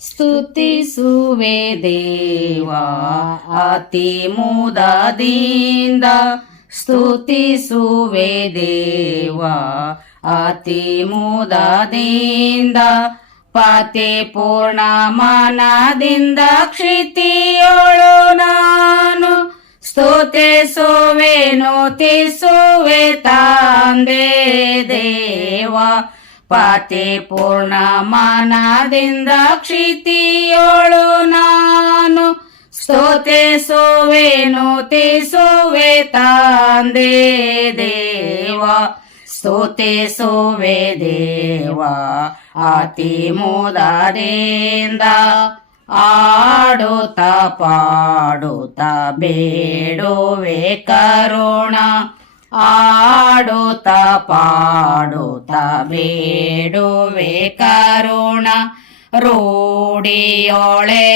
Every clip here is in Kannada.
ಸ್ತುತಿಸುವೆ ದೇವ ಅತಿ ಮುದದಿಂದ ಸ್ತುತಿಸುವೆ ದೇವ ಅತಿ ಮುದದಿಂದ ಪತಿ ಪೂರ್ಣ ಮನದಿಂದ ಕ್ಷಿತಿಯೊಳು ನಾನು ಸ್ತುತಿಸುವೆನು ತಿಸುವೆ ತಂದೆ ದೇವ ಪತಿ ಪೂರ್ಣ ಮನದಿಂದ ಕ್ಷಿತಿಯೊಳು ನಾನು ಸ್ತುತಿಸುವೆನು ತಿಸುವೆ ತಂದೆ ದೇವ ಸ್ತುತಿಸುವೆ ದೇವ ಅತಿ ಮುದದಿಂದ ಆಡುತ್ತ ಪಾಡುತ್ತ ಬೇಡುವೆ ಕರುಣ ಆಡುತ್ತ ಪಾಡುತ್ತ ಬೇಡುವೆ ಕರುಣ ರೂಢಿಯೊಳೆ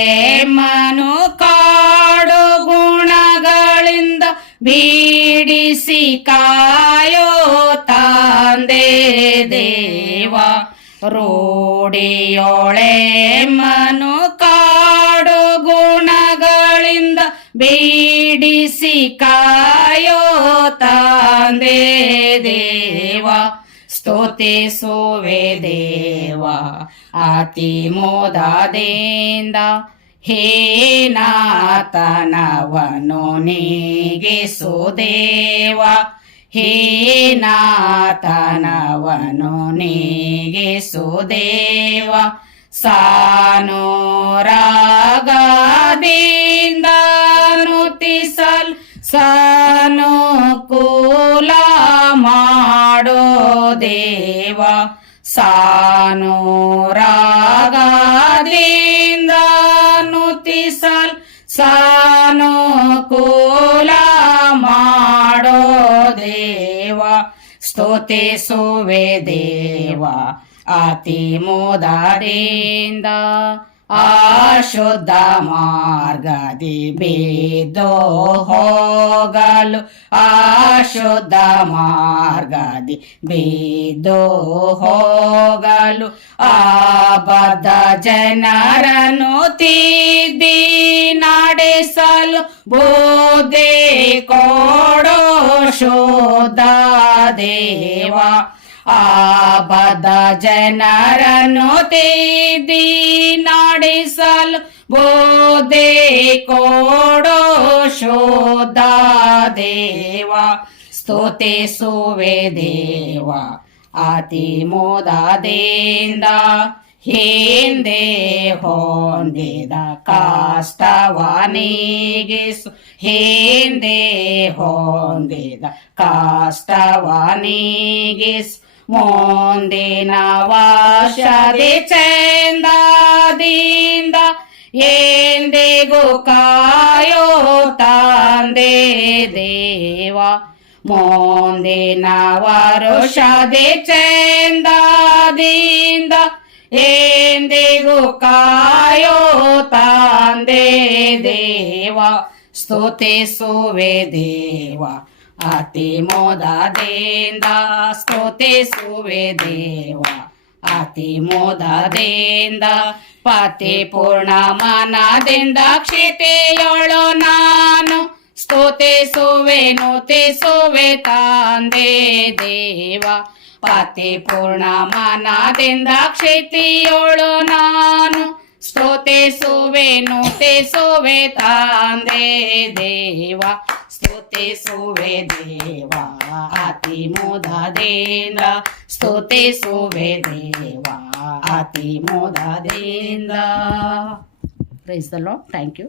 ಮನು ಕಾಡು ಗುಣಗಳಿಂದ ಬೀಡಿಸಿ ಕಾಯೋ ತಂದೆ ದೇವ ರೂಢಿಯೊಳೆ ಮನು ಕಾಡು ಗುಣಗಳಿಂದ ಬೀಡಿಸಿ ಕಾಯೋ ತಂದೆ ದೇವ ಸ್ತುತಿಸುವೆ ದೇವ ಅತಿ ಮುದದಿಂದ ಹೀನಾತನವನು ನೀಗಿಸು ದೇವ ಹೀನಾತನವನು ನೀಗಿಸು ದೇವ ಸಾನುರಾಗದಿಂದ ನುತಿಸಲ್ ಸಾನುಕೂಲ ಮಾಡೋ ದೇವ ಸಾನುರಾಗದಿಂದ ನುತಿಸಲ್ ಸಾನುಕೂಲ ಮಾಡೋ ದೇವ ಸ್ತುತಿಸುವೆ ದೇವ ಅತಿ ಮುದರಿಂದ ಅಶುದ್ಧ ಮಾರ್ಗದಿ ಬಿದ್ದು ಹೋಗಲು ಅಶುದ್ಧ ಮಾರ್ಗದಿ ಬಿದ್ದು ಹೋಗಲು ಅಬದ್ಧ ಜನರನ್ನು ತಿದ್ದಿ ನಡೆಸಲು ಬೋಧೆ ಕೊಡೋ ಶುದ್ಧ ದೇವ ಅಬದ್ಧ ಜನರನ್ನು ತಿದ್ದಿ ನಡೆಸಲು ಬೋಧೆ ಕೊಡೋ ಶುದ್ಧ ದೇವ ಸ್ತುತಿಸುವೆ ದೇವ ಅತಿ ಮುದದಿಂದ ಹಿಂದೆ ಹೊಂದಿದ ಕಷ್ಟವ ನೀಗಿಸು ಹಿಂದೆ ಹೊಂದಿದ ಕಷ್ಟವ ನೀಗಿಸು ಮುಂದಿನ ವರ್ಷದಿ ಚಂದದಿಂದ ಎಂದಿಗೂ ಕಾಯೋ ತಂದೆ ದೇವ ಮುಂದಿನ ವರುಷದಿ ಚಂದದಿಂದ ಎಂದಿಗೂ ಕಾಯೋ ತಂದೆ ದೇವ ಸ್ತುತಿಸುವೆ ದೇವ ಅತಿ ಮುದದಿಂದ ಸ್ತುತಿಸುವೆ ದೇವ ಅತಿ ಮುದದಿಂದ ಪತಿ ಪೂರ್ಣ ಮನದಿಂದ ಕ್ಷಿತಿಯೊಳು ನಾನು ಸ್ತುತಿಸುವೆನು ತಿಸುವೆ ತಂದೆ ದೇವ ಪತಿ ಪೂರ್ಣ ಮನದಿಂದ ಕ್ಷಿತಿಯೊಳು ನಾನು ಸ್ತುತಿಸುವೆನು ತಿಸುವೆ ತಂದೆ ದೇವ ಸ್ತುತಿಸುವೆ ದೇವ ಅತಿ ಮುದದಿಂದ ಸ್ತುತಿಸುವೆ ದೇವ ಅತಿ ಮುದದಿಂದ. Praise the lord. Thank you.